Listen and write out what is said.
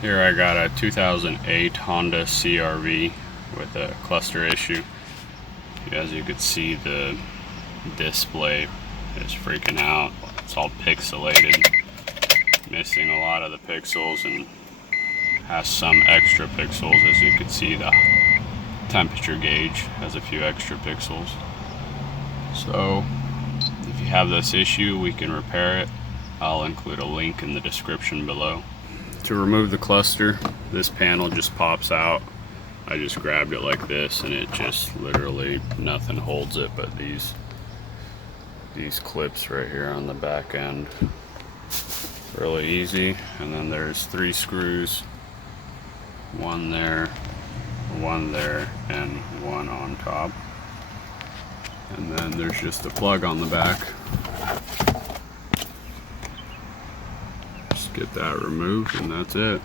Here I got a 2008 Honda CRV with a cluster issue. As you can see, the display is freaking out. It's all pixelated, missing a lot of the pixels, and has some extra pixels. As you can see, the temperature gauge has a few extra pixels. So if you have this issue, we can repair it. I'll include a link in the description below. To remove the cluster, this panel just pops out. I just grabbed it like this, and it just literally nothing holds it but these clips right here on the back end. Really easy. And then there's 3 screws, one there, and one on top. And then there's just a plug on the back. Just get that removed, and that's it.